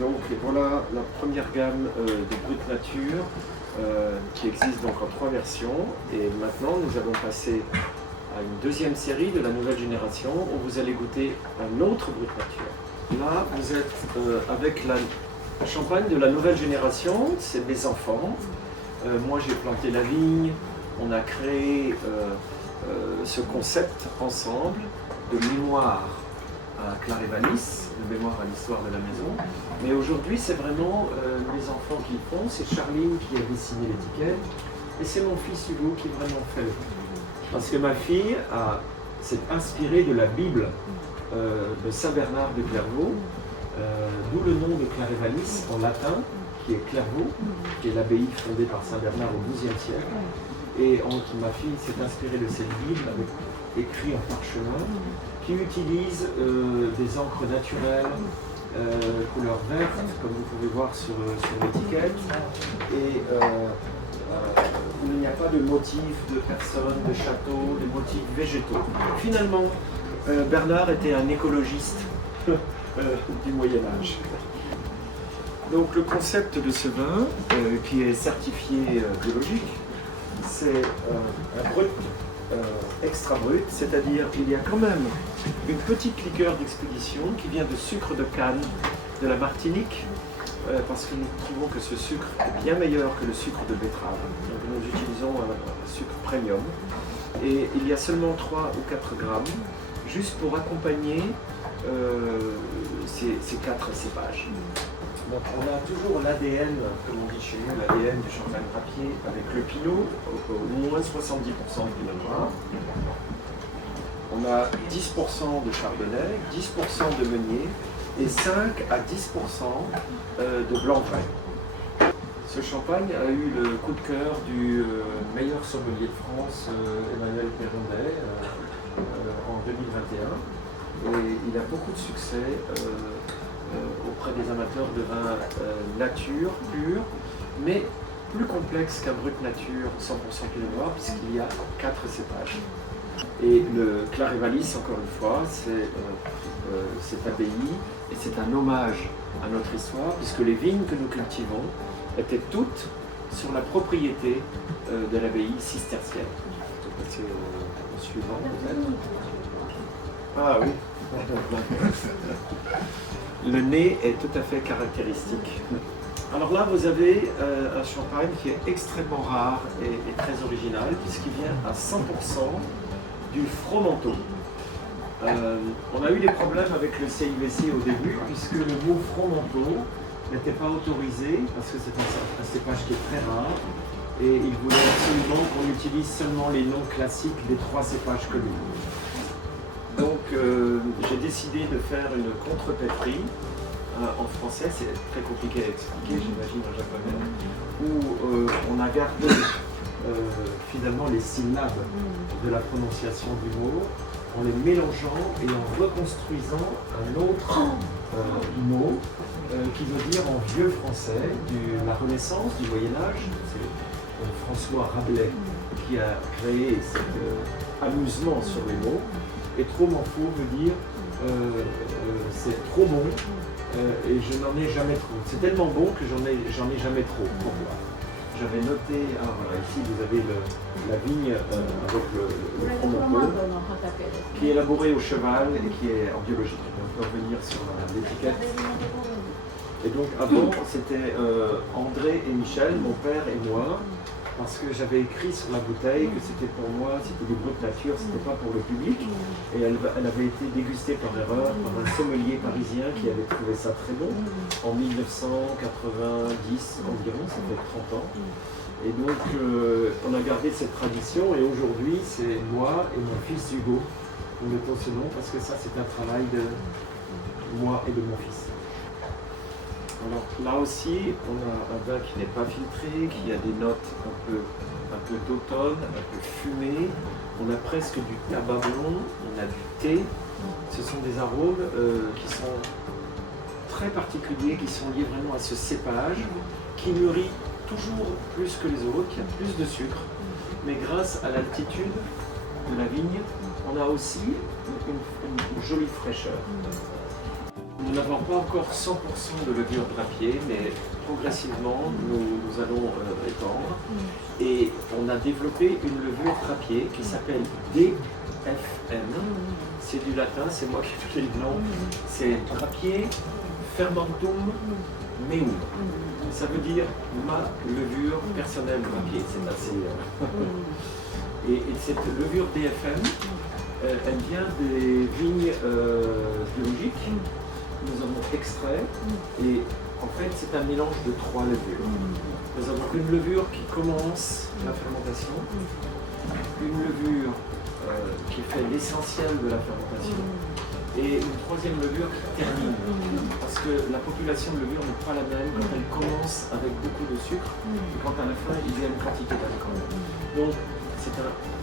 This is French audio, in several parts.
Donc voilà la première gamme de Brut Nature qui existe donc en 3 versions. Et maintenant nous allons passer à une deuxième série de la nouvelle génération où vous allez goûter un autre Brut Nature. Là vous êtes avec la champagne de la nouvelle génération, c'est mes enfants. Moi j'ai planté la vigne, on a créé ce concept ensemble de mémoire à Clarivalis, de mémoire à l'histoire de la maison. Mais aujourd'hui, c'est vraiment mes enfants qui le font. C'est Charline qui a dessiné l'étiquette et c'est mon fils Hugo qui vraiment fait. Parce que ma fille s'est inspirée de la Bible de Saint Bernard de Clairvaux, d'où le nom de Clarivalis en latin, qui est Clairvaux, qui est l'abbaye fondée par Saint Bernard au XIIe siècle. Et ma fille s'est inspirée de cette Bible avec écrit en parchemin, qui utilise des encres naturelles, couleur verte, comme vous pouvez voir sur l'étiquette, et où il n'y a pas de motifs de personnes, de châteaux, de motifs végétaux. Finalement, Bernard était un écologiste du Moyen-Âge. Donc le concept de ce vin, qui est certifié biologique, c'est un brut extra brut, c'est-à-dire qu'il y a quand même une petite liqueur d'expédition qui vient de sucre de canne de la Martinique, parce que nous trouvons que ce sucre est bien meilleur que le sucre de betterave. Donc nous utilisons un sucre premium. Et il y a seulement 3 ou 4 grammes, juste pour accompagner ces 4 cépages. Donc on a toujours l'ADN, comme on dit chez nous, l'ADN du champagne papier avec le pinot, au moins 70% de pinot noir. On a 10% de chardonnay, 10% de meunier et 5 à 10% de blanc vrai. Ce champagne a eu le coup de cœur du meilleur sommelier de France, Emmanuel Perrondet, en 2021. Et il a beaucoup de succès auprès des amateurs de vin nature, pur, mais plus complexe qu'un brut nature 100% pinot noir, puisqu'il y a 4 cépages. Et le Clarivalis, encore une fois, c'est cette abbaye, et c'est un hommage à notre histoire, puisque les vignes que nous cultivons étaient toutes sur la propriété de l'abbaye cistercienne. On peut passer au suivant, peut-être. Ah oui. Le nez est tout à fait caractéristique. Alors là, vous avez un champagne qui est extrêmement rare et très original, puisqu'il vient à 100% du Fromenteau. On a eu des problèmes avec le CIVC au début, puisque le mot Fromenteau n'était pas autorisé, parce que c'est un cépage qui est très rare, et il voulait absolument qu'on utilise seulement les noms classiques des 3 cépages connus. Donc j'ai décidé de faire une contrepétrie en français, c'est très compliqué à expliquer, j'imagine en japonais, où on a gardé finalement les syllabes de la prononciation du mot en les mélangeant et en reconstruisant un autre mot qui veut dire en vieux français de la Renaissance, du Moyen-Âge. C'est François Rabelais qui a créé cet amusement sur les mots. Et trop m'en faut veut dire c'est trop bon et je n'en ai jamais trop. C'est tellement bon que j'en ai jamais trop pour boire. J'avais noté, voilà, ici vous avez la vigne avec le Fromenteau qui est élaboré au cheval et qui est en biologique. On peut revenir sur l'étiquette. Et donc avant c'était André et Michel, mon père et moi, parce que j'avais écrit sur la bouteille que c'était pour moi, c'était du brut nature, c'était pas pour le public. Et elle avait été dégustée par erreur par un sommelier parisien qui avait trouvé ça très bon en 1990 environ, ça fait 30 ans. Et donc on a gardé cette tradition et aujourd'hui c'est moi et mon fils Hugo, nous mettons ce nom parce que ça c'est un travail de moi et de mon fils. Alors là aussi, on a un vin qui n'est pas filtré, qui a des notes un peu d'automne, un peu fumé. On a presque du tabac blond, on a du thé. Ce sont des arômes qui sont très particuliers, qui sont liés vraiment à ce cépage, qui mûrit toujours plus que les autres, qui a plus de sucre. Mais grâce à l'altitude de la vigne, on a aussi une jolie fraîcheur. nous n'avons pas encore 100% de levure drapier, mais progressivement, nous allons étendre. Et on a développé une levure drapier qui s'appelle DFM. C'est du latin, c'est moi qui fais le nom. C'est drapier fermentum meum. Ça veut dire ma levure personnelle drapier. C'est assez. Et cette levure DFM, elle vient des vignes biologiques. Nous avons extrait et en fait c'est un mélange de 3 levures. Nous avons une levure qui commence la fermentation, une levure qui fait l'essentiel de la fermentation et une 3e levure qui termine. Parce que la population de levure n'est pas la même quand elle commence avec beaucoup de sucre et quand à la fin il y a une quantité d'alcool. Donc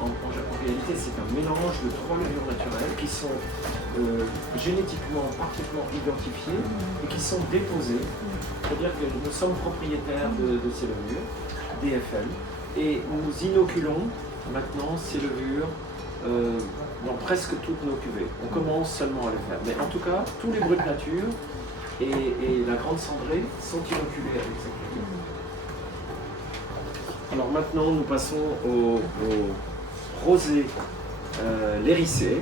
en réalité, c'est un mélange de 3 levures naturelles qui sont génétiquement parfaitement identifiées et qui sont déposées. C'est-à-dire que nous sommes propriétaires de ces levures, DFM, et nous inoculons maintenant ces levures dans presque toutes nos cuvées. On commence seulement à le faire. Mais en tout cas, tous les Brut Nature et la Grande Cendrée sont inoculés avec cette levure. Alors maintenant, nous passons au rosé lérissé.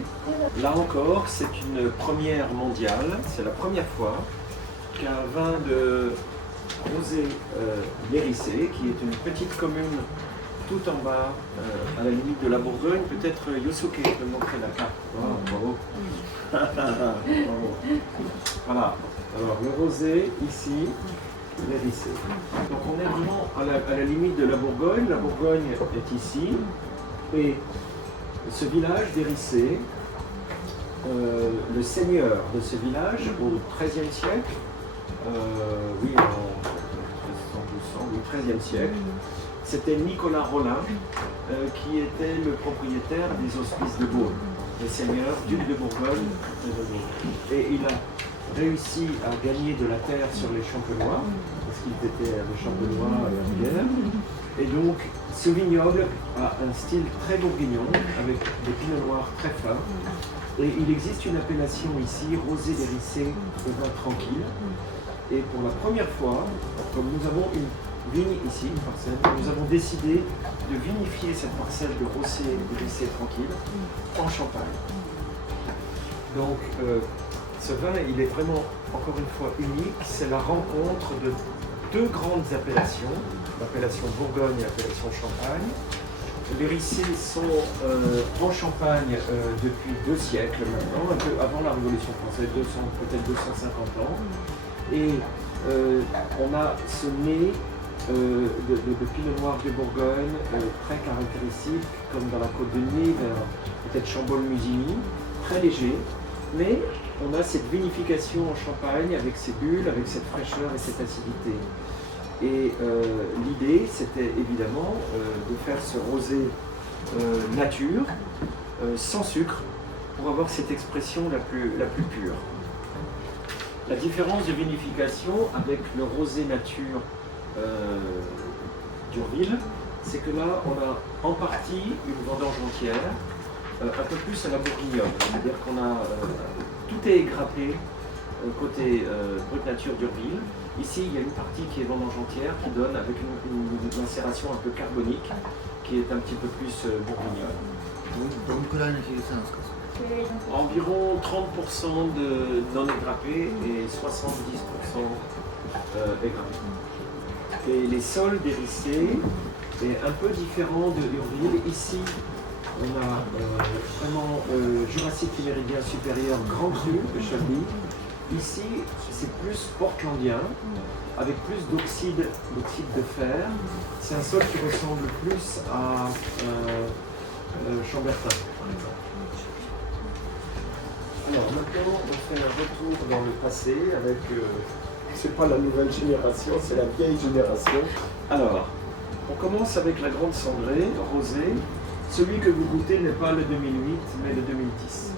Là encore, c'est une première mondiale. C'est la première fois qu'un vin de rosé lérissé, qui est une petite commune tout en bas, à la limite de la Bourgogne, peut-être Yosuke peut montrer la carte. Oh, bravo. Bravo. Voilà. Alors le rosé ici. Lérissé. Donc on est vraiment à la limite de la Bourgogne. La Bourgogne est ici. Et ce village d'Hérissé, le seigneur de ce village au XIIIe siècle, oui, en 1300, 1200, oui, XIIIe siècle, c'était Nicolas Rollin, qui était le propriétaire des hospices de Beaune, le seigneur, duc de Bourgogne. Et il a réussi à gagner de la terre sur les Champenois, parce qu'il était le Champenois en guerre. Et donc, ce vignoble a un style très bourguignon, avec des pinots noirs très fins. Et il existe une appellation ici, rosé lérissé de vin tranquille. Et pour la première fois, comme nous avons une vigne ici, une parcelle, nous avons décidé de vinifier cette parcelle de rosé lérissé tranquille en Champagne. Donc, ce vin, il est vraiment, encore une fois, unique. C'est la rencontre de 2 grandes appellations, l'appellation Bourgogne et l'appellation Champagne. Les rissés sont en Champagne depuis 2 siècles maintenant, un peu avant la Révolution française, peut-être 250 ans. Et on a ce nez de pinot noir de Bourgogne, très caractéristique, comme dans la Côte de Nuit, vers peut-être Chambol-Musigny, très léger. Mais on a cette vinification en Champagne avec ces bulles, avec cette fraîcheur et cette acidité. Et l'idée, c'était évidemment de faire ce rosé nature, sans sucre, pour avoir cette expression la plus pure. La différence de vinification avec le rosé nature d'Urville, c'est que là, on a en partie une vendange entière, un peu plus à la bourguignonne, c'est-à-dire qu'on a tout est égrappé côté Brut Nature d'Urville. Ici, il y a une partie qui est vendange entière qui donne avec une macération un peu carbonique qui est un petit peu plus bourguignonne. Environ 30% de non égrappé et 70% égrappé. Et les sols d'Hérissé est un peu différent de Urville. Ici, on a vraiment Jurassique et Méridien supérieur, Grand Cru de Chablis. Ici, c'est plus portlandien, avec plus d'oxyde de fer. C'est un sol qui ressemble plus à Chambertin, par exemple. Alors maintenant, on fait un retour dans le passé avec... c'est pas la nouvelle génération, c'est la vieille génération. Alors, on commence avec la Grande Cendrée, rosée. Celui que vous goûtez n'est pas le 2008, mais le 2010.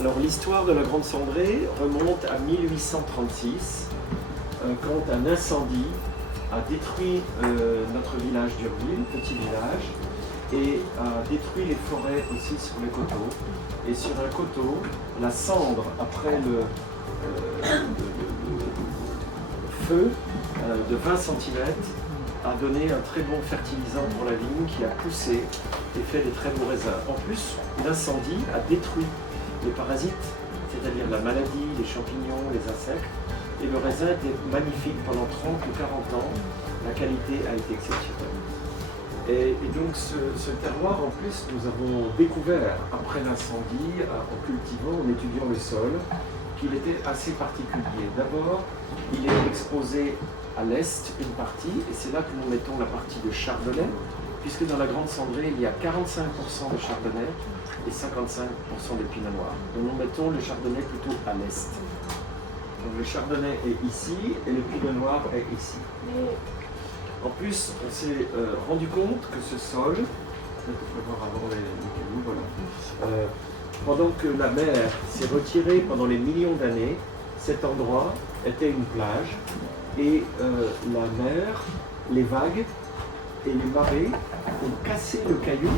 Alors l'histoire de la Grande Cendrée remonte à 1836, quand un incendie a détruit notre village d'Urville, petit village, et a détruit les forêts aussi sur les coteaux. Et sur un coteau, la cendre, après feu de 20 cm a donné un très bon fertilisant pour la vigne qui a poussé et fait des très beaux raisins. En plus, l'incendie a détruit les parasites, c'est-à-dire la maladie, les champignons, les insectes, et le raisin était magnifique pendant 30 ou 40 ans. La qualité a été exceptionnelle. Et donc ce terroir, en plus, nous avons découvert après l'incendie, en cultivant, en étudiant le sol, qu'il était assez particulier. D'abord, il est exposé à l'est une partie, et c'est là que nous mettons la partie de chardonnay, puisque dans la Grande Cendrée, il y a 45% de chardonnay et 55% de pinot noir. Donc nous mettons le chardonnay plutôt à l'est. Donc le chardonnay est ici et le pinot noir est ici. En plus, on s'est rendu compte que ce sol, peut-être qu'on peut voir avant les cailloux, voilà. Pendant que la mer s'est retirée pendant les millions d'années, cet endroit était une plage et la mer, les vagues et les marées ont cassé le caillou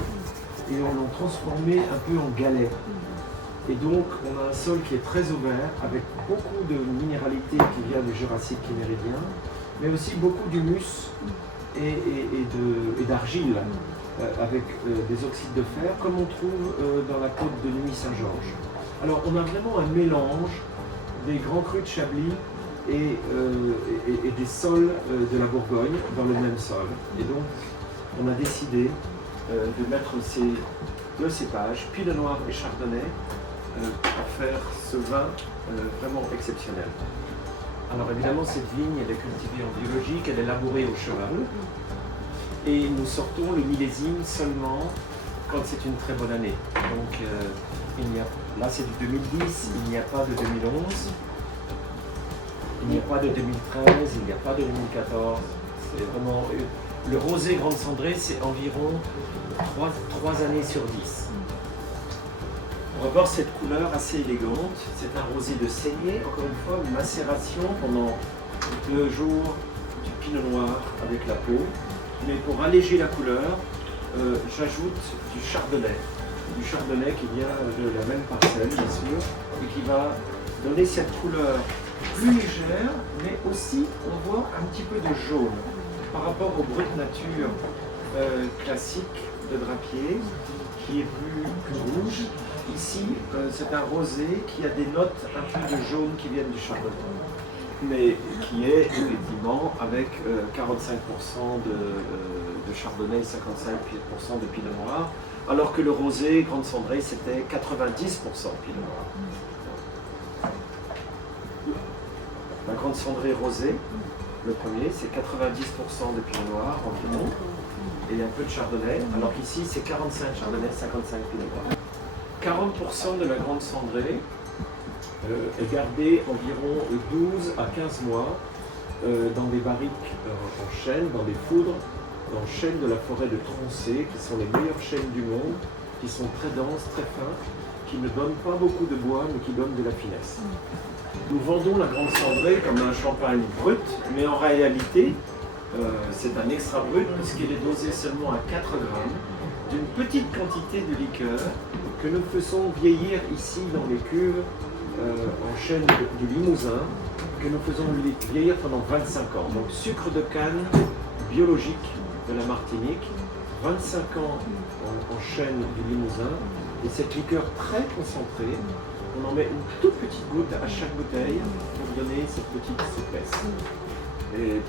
et on l'ont transformé un peu en galets. Et donc on a un sol qui est très ouvert avec beaucoup de minéralité qui vient du Jurassique et méridien, mais aussi beaucoup d'humus et d'argile avec des oxydes de fer comme on trouve dans la côte de Nuits-Saint-Georges. Alors on a vraiment un mélange des grands crus de Chablis et des sols de la Bourgogne dans le même sol. Et donc on a décidé de mettre ces deux cépages, pinot noir et chardonnay, pour faire ce vin vraiment exceptionnel. Alors évidemment cette vigne elle est cultivée en biologique, elle est labourée au cheval et nous sortons le millésime seulement quand c'est une très bonne année. Donc là c'est du 2010, il n'y a pas de 2011, il n'y a pas de 2013, il n'y a pas de 2014. C'est vraiment le rosé Grande Cendrée, c'est environ 3 années sur 10. On va voir cette couleur assez élégante. C'est un rosé de saignée, encore une fois, une macération pendant 2 jours du pinot noir avec la peau. Mais pour alléger la couleur, j'ajoute du chardonnay. Du chardonnay qui vient de la même parcelle, bien sûr, et qui va donner cette couleur plus légère, mais aussi on voit un petit peu de jaune par rapport au brut nature classique de Drapier, qui est plus rouge. Ici, c'est un rosé qui a des notes un peu de jaune qui viennent du chardonnay, mais qui est effectivement avec 45% de chardonnay et 55% de pinot noir, alors que le rosé Grande Cendrée, c'était 90% pinot noir. La Grande Cendrée rosée, le premier, c'est 90% de pinot noir environ, et un peu de chardonnay, alors qu'ici, c'est 45 chardonnay, 55 pinot noir. 40% de la Grande Cendrée est gardée environ 12 à 15 mois dans des barriques en chêne, dans des foudres, en chêne de la forêt de Troncé, qui sont les meilleurs chênes du monde, qui sont très denses, très fins, qui ne donnent pas beaucoup de bois, mais qui donnent de la finesse. Nous vendons la Grande Cendrée comme un champagne brut, mais en réalité, c'est un extra brut, puisqu'il est dosé seulement à 4 grammes, d'une petite quantité de liqueur, que nous faisons vieillir ici dans les cuves en chêne du Limousin, que nous faisons vieillir pendant 25 ans. Donc sucre de canne biologique de la Martinique, 25 ans en chêne du Limousin, et cette liqueur très concentrée, on en met une toute petite goutte à chaque bouteille pour donner cette petite souplesse. Et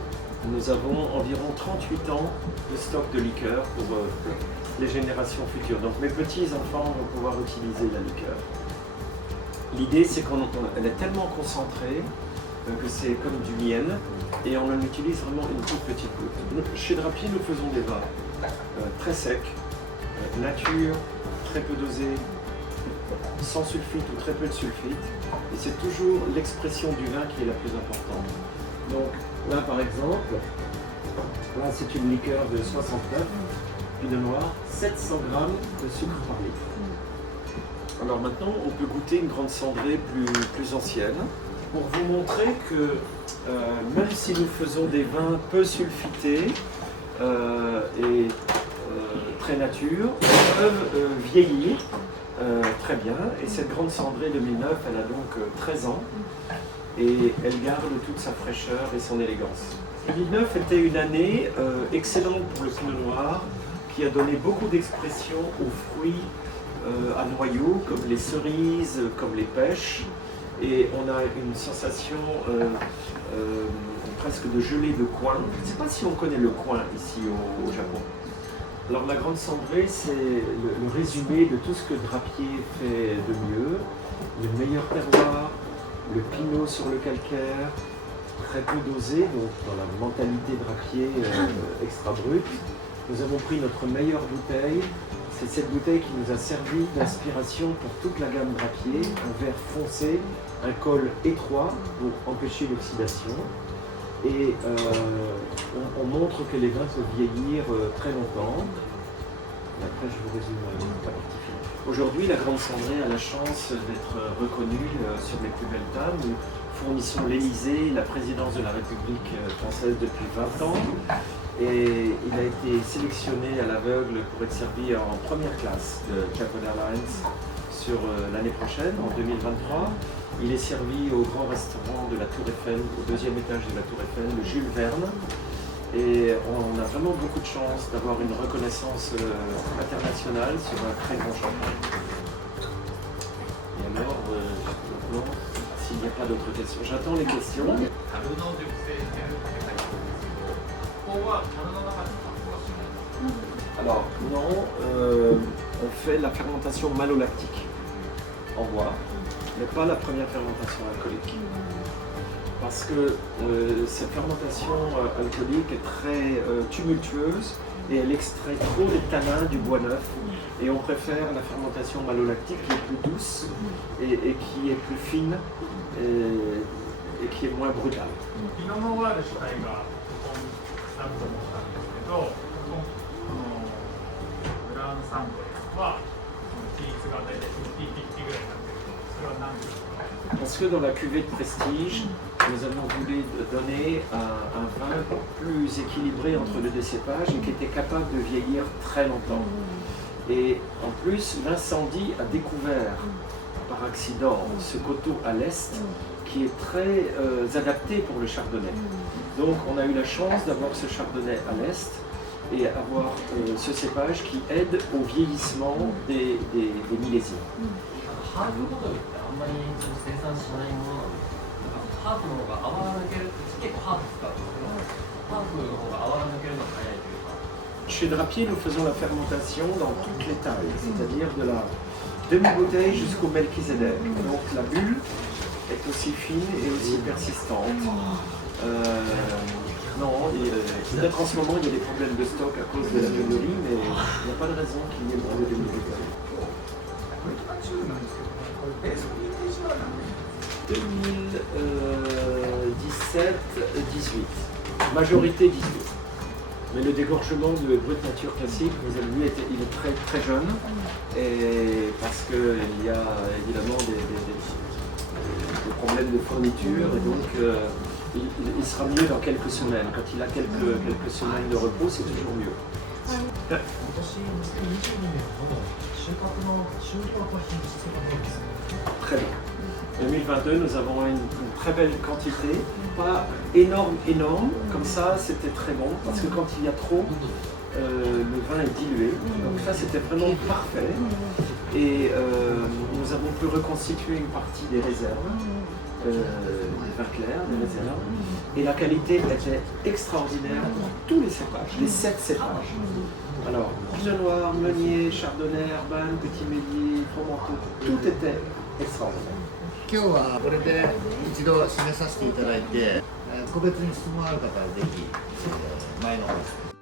nous avons environ 38 ans de stock de liqueur pour les générations futures. Donc mes petits-enfants vont pouvoir utiliser la liqueur. L'idée c'est qu'elle est tellement concentrée que c'est comme du miel et on en utilise vraiment une toute petite goutte. Chez Drapier, nous faisons des vins très secs, nature, très peu dosés, sans sulfite ou très peu de sulfite. Et c'est toujours l'expression du vin qui est la plus importante. Donc là par exemple, là c'est une liqueur de 69, pinot noir, 700 grammes de sucre par litre. Alors maintenant on peut goûter une Grande Cendrée plus ancienne pour vous montrer que même si nous faisons des vins peu sulfités et très nature, ils peuvent vieillir Très bien. Et cette grande cendrée 2009, elle a donc 13 ans et elle garde toute sa fraîcheur et son élégance. 2009 était une année excellente pour le Pinot Noir qui a donné beaucoup d'expression aux fruits à noyaux comme les cerises, comme les pêches. Et on a une sensation presque de gelée de coin. Je ne sais pas si on connaît le coin ici au Japon. Alors la grande cendrée, c'est le résumé de tout ce que Drapier fait de mieux. Le meilleur terroir, le pinot sur le calcaire, très peu dosé, donc dans la mentalité Drapier extra brute. Nous avons pris notre meilleure bouteille. C'est cette bouteille qui nous a servi d'inspiration pour toute la gamme Drapier. Un verre foncé, un col étroit pour empêcher l'oxydation. Et on montre que les vins peuvent vieillir très longtemps. Et après, je vous résume la partie finale. Aujourd'hui, la Grande Cendrée a la chance d'être reconnue sur les plus belles tables. Nous fournissons l'Élysée, la présidence de la République française depuis 20 ans. Et il a été sélectionné à l'aveugle pour être servi en première classe de Japan Airlines sur l'année prochaine, en 2023. Il est servi au grand restaurant de la Tour Eiffel, au deuxième étage de la Tour Eiffel, le Jules Verne. Et on a vraiment beaucoup de chance d'avoir une reconnaissance internationale sur un très bon champagne. Et alors, s'il n'y a pas d'autres questions, j'attends les questions. Alors, non, on fait la fermentation malolactique en bois, mais pas la première fermentation alcoolique. Parce que cette fermentation alcoolique est très tumultueuse et elle extrait trop les tanins du bois neuf. Et on préfère la fermentation malolactique qui est plus douce et qui est plus fine et qui est moins brutale. Parce que dans la cuvée de prestige, nous avons voulu donner un vin plus équilibré entre les deux cépages et qui était capable de vieillir très longtemps. Et en plus, l'incendie a découvert par accident ce coteau à l'est qui est très adapté pour le chardonnay. Donc on a eu la chance d'avoir ce chardonnay à l'est et avoir ce cépage qui aide au vieillissement des millésimes. Chez Drapier, nous faisons la fermentation dans toutes les tailles, c'est-à-dire de la demi-bouteille jusqu'au Melchizedek. Donc la bulle est aussi fine et aussi persistante. Peut-être en ce moment il y a des problèmes de stock à cause de la pénurie, mais il n'y a pas de raison qu'il y ait moins de demi-bouteille. 2017-18, majorité 18. Mais le dégorgement de Brut Nature Classique, vous avez vu, il est très très jeune, et parce qu'il y a évidemment des problèmes de fourniture, et donc il sera mieux dans quelques semaines. Quand il a quelques semaines de repos, c'est toujours mieux. Très bien. 2022, nous avons une très belle quantité, pas énorme, comme ça c'était très bon, parce que quand il y a trop, le vin est dilué, donc ça c'était vraiment parfait. Et nous avons pu reconstituer une partie des réserves, des vins clairs, des réserves, et la qualité était extraordinaire pour tous les cépages, les 7 cépages. Alors, Pinot Noir, Meunier, Chardonnay, Herbane, Petit Meunier, Fromenteau, tout était extraordinaire. 今日はこれで一度締めさせていただいて、個別に質問ある方はぜひ前の方です。